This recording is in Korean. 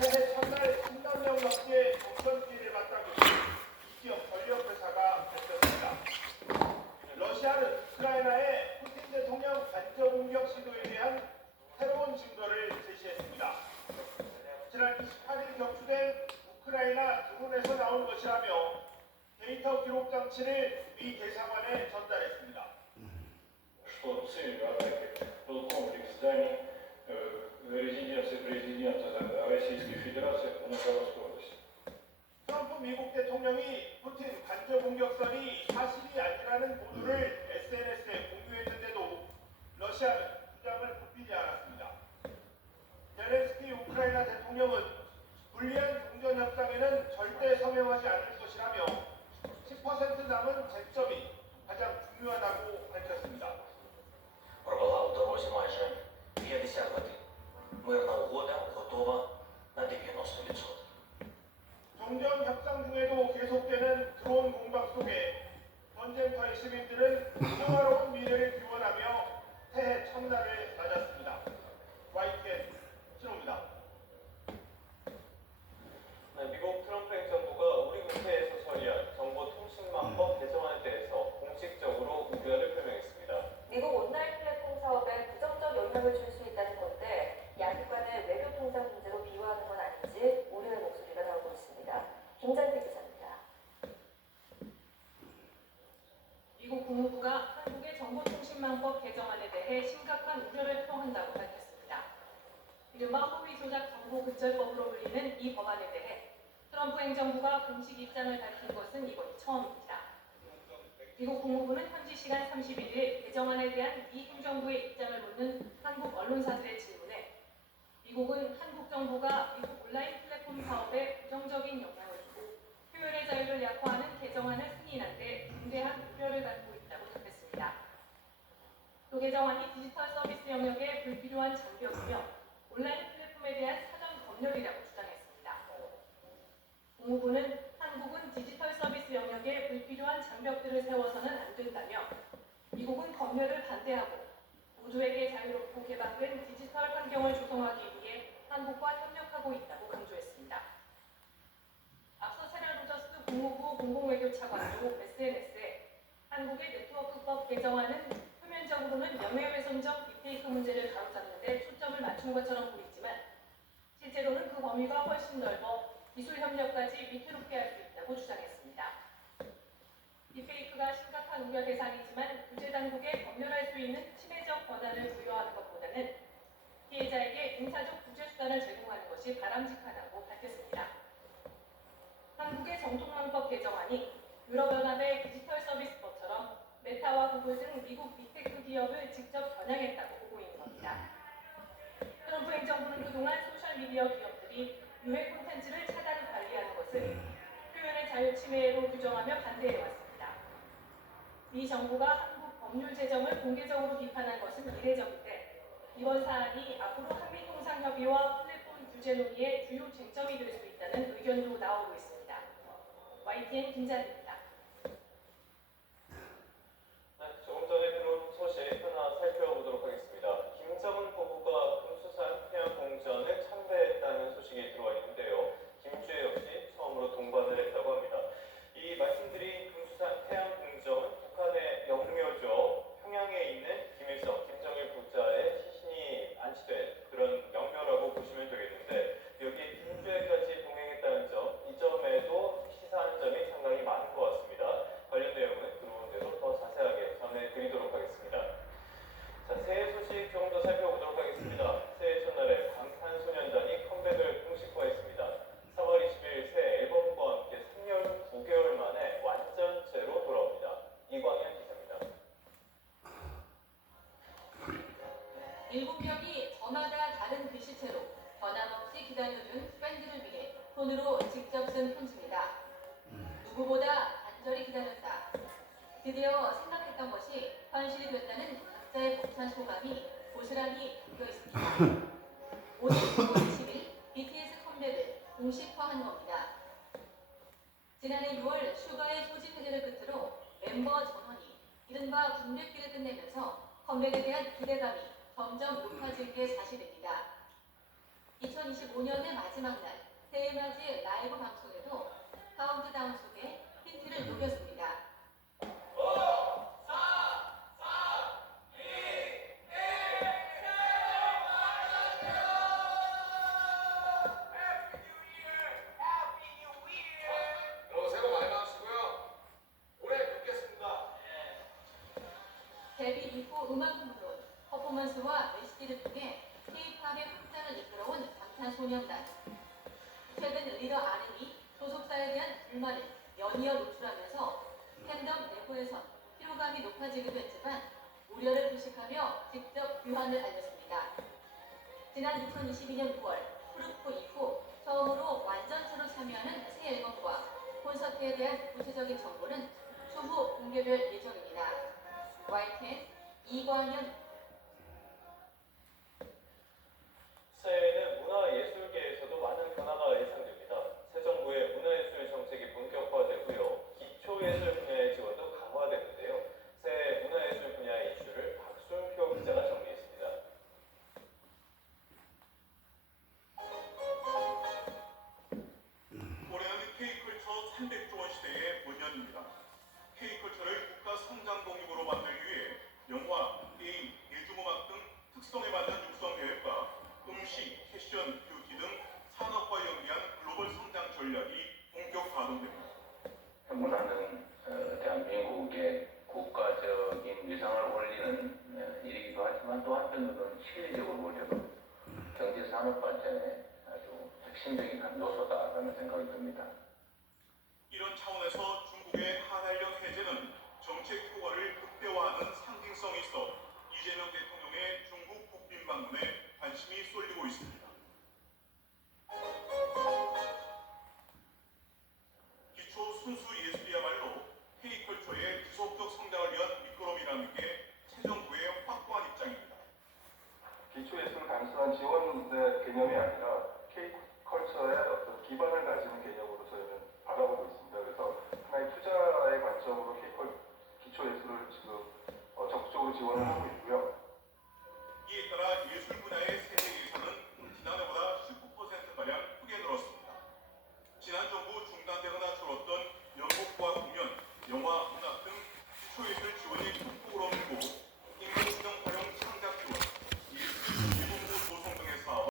새해 첫날 10만 명 넘게 정전 피해를 봤다고 이 지역 전력 회사가 밝혔습니다. 러시아는 우크라이나의 푸틴 대통령 간접 공격 시도에 대한 새로운 증거를 제시했습니다. 지난 28일 격추된 우크라이나 드론에서 나온 것이라며 데이터 기록 장치를 미 대사관에 전달했습니다. Что целью атаки был комплекс зданий резиденции президента Российской Федерации в Новгородской области. 트럼프 미국 대통령이 푸틴 간접 공격설이 사실이 아니라는 보도를 SNS에 공유했는데도 러시아는 주장을 굽히지 않았습니다. 젤렌스키 우크라이나 대통령은 불리한 종전 협상에는 절대 서명하지 않을 것이라며 10% 남은 쟁점이 가장 중요하다고 밝혔습니다. Пробула в дорозі майже 50 годин. Мирна угода готова на 90%. 종전 협상 중에도 계속되는 드론 공방 속에 전쟁터의 시민들은 평화로운 미래를 기원하며 새해 첫날을 맞았습니다. YTN 신호입니다. 미국 트럼프 행정부가 우리 국회에서 처리한 정보통신망법 개정안에 대해서 공식적으로 우려를 표명했습니다. 미국 온라인 플랫폼 사업에 부정적 영향을 줄 수 있다는 건데 양국 간의 외교 통상 문제로 비유하는 건 아닌지 우려의 목소리가 나오고 있습니다. 김장태 기자입니다. 미국 국무부가 한국의 정보통신망법 개정안에 대해 심각한 우려를 표한다고 밝혔습니다. 이른바 허위 조작 정보 근절법으로 불리는 이 법안에 대해 트럼프 행정부가 공식 입장을 밝힌 것은 이번이 처음입니다. 미국 국무부는 현지 시간 31일 개정안에 대한 미 행정부의 입장을 묻는 한국 언론사들의 질문에 미국은 한국 정부가 미국 온라인 플랫폼 사업에 부정적인 영향을 주고 표현의 자유를 약화하는 개정안을 승인한 데 중대한 우려를 갖고 있다고 답했습니다. 또 개정안이 디지털 서비스 영역에 불필요한 장벽이며 온라인 플랫폼에 대한 사전 검열이라고 주장했습니다. 국무부는 한국은 디지털 서비스 영역에 불필요한 장벽들을 세워서는 안 된다며 미국은 검열을 반대하고 모두에게 자유롭고 개방된 디지털 환경을 조성하기 위해 한국과 협력하고 있다고 강조했습니다. 앞서 세라 로저스 국무부 공공외교차관도 SNS에 한국의 네트워크법 개정안은 표면적으로는 명예훼손적 빅데이터 문제를 다뤄잡는데 초점을 맞춘 것처럼 보이지만 실제로는 그 범위가 훨씬 넓어 기술 협력까지 위태롭게 할 수 있다고 주장했습니다. 딥페이크가 심각한 우려 대상이지만 규제 당국에 검열할 수 있는 침해적 권한을 부여하는 것보다는 피해자에게 인사적 구제 수단을 제공하는 것이 바람직하다고 밝혔습니다. 한국의 정통망법 개정안이 유럽연합의 디지털 서비스법처럼 메타와 구글 등 미국 빅테크 기업을 직접 겨냥했다고 보고 있는 겁니다. 트럼프 행정부는 그동안 소셜미디어 기업들이 유해 콘텐츠를 차단 관리하는 것을 표현의 자유 침해로 규정하며 반대해왔습니다. 미 정부가 한국 법률 제정을 공개적으로 비판한 것은 이례적인데 이번 사안이 앞으로 한미통상협의와 플랫폼 규제 논의의 주요 쟁점이 될 수 있다는 의견도 나오고 있습니다. YTN 김자입니다. 조금 전에 들어온 소식 하나 살펴보도록 하겠습니다. 김정은 부부가 금수산 태양공전을 참배했다는 소식이 들어와 있는데요. 김주혜 역시 처음으로 동반을 했다고 합니다. 이 말씀드린 금수산 태양공전은 북한의 영묘죠. 평양에 있는 김일성, 김정일 부자의 시신이 안치된 그런 영묘라고 보시면 되겠는데 여기에 김주혜까지 동행했다는 점, 이 점에도 시사하는 점이 상당히 많은 것 같습니다. 관련 내용은 들어온 대로 더 자세하게 전해드리도록 하겠습니다. 자, 새해 소식 조금 더 살펴보도록 하겠습니다. 새해 첫날에 방탄소년단이 컴백을 공식화했습니다. 4월 20일 새 앨범과 함께 3년 9개월 만에 완전체로 돌아옵니다. 이광현 기자입니다. 7명이 저마다 다른 글씨체로 변함없이 기다려준 팬들을 위해 손으로 직접 쓴 편지입니다. 누구보다 간절히 기다렸다. 드디어 생각했던 것이 현실이 됐다는 각자의 벅찬 소감이 고스란히 담겨 있습니다. 오늘 4월 20일 BTS 컴백을 공식화한 겁니다. 지난해 6월 슈가의 소집 해제를 끝으로 멤버 전원이 이른바 군백기를 끝내면서 컴백에 대한 기대감이 점점 높아질 게 사실입니다. 2025년의 마지막 날 새해맞이 라이브 방송에도 카운트다운 속에 힌트를 녹였습니다. 여러분 새해 복 많이 받으시고요. 올해 뵙겠습니다. 데뷔 이후 음악 공론, 퍼포먼스와 메시지를 통해 K-팝의 확장을 이끌어온 방탄소년단. 최근 리더 아름이 소속사에 대한 불만을 연이어 노출하면서 팬덤 내부에선 피로감이 높아지기도 했지만 우려를 표식하며 직접 규환을 알렸습니다. 지난 2022년 9월 프루프 이후 처음으로 완전체로 참여하는 새 앨범과 콘서트에 대한 구체적인 정보는 추후 공개될 예정입니다. YTN 이광현. 새해에는 문화예술계에서도 많은 변화가 예상됩니다. 새 정부의 문화예술 정책이 본격화되고요. 기초예술 분야의 지원도 강화되는데요. 새해 문화예술 분야의 이슈를 박순표 기자가 정리했습니다. 올해는 K컬처 300조 원 시대의 본년입니다. K컬처를 국가 성장 동력으로 만들기 위해 영화, 게임, 대중음악 등 특성에 맞는 육성 계획과 음식, 패션, 뷰티 등 산업과 연계한 글로벌 성장 전략이 본격 가동됩니다. 문화는 대한민국의 국가적인 위상을 올리는 일이기도 하지만 또 한편으로는 실리적으로 보려도 경제 산업 발전에 아주 핵심적인 한 요소다라는 생각이 듭니다. 이런 차원에서 중국의 한한령 해제는 정책 효과를 극대화하는 상징성이 있어 이재명 대통령의 중국 국빈 방문에 관심이 쏠리고 있습니다. 기초 순수 예술이야말로 K컬처의 지속적 성장을 위한 미끄럼이라는 게 새 정부의 확고한 입장입니다. 기초예술은 단순한 지원 개념이 아니라 K컬처의 어떤 기반을 가지는 개념으로 저희는 바라보고 있습니다. 그래서 하나의 투자의 관점으로 기초예술을 지금 적극적으로 지원을 하고 있고요.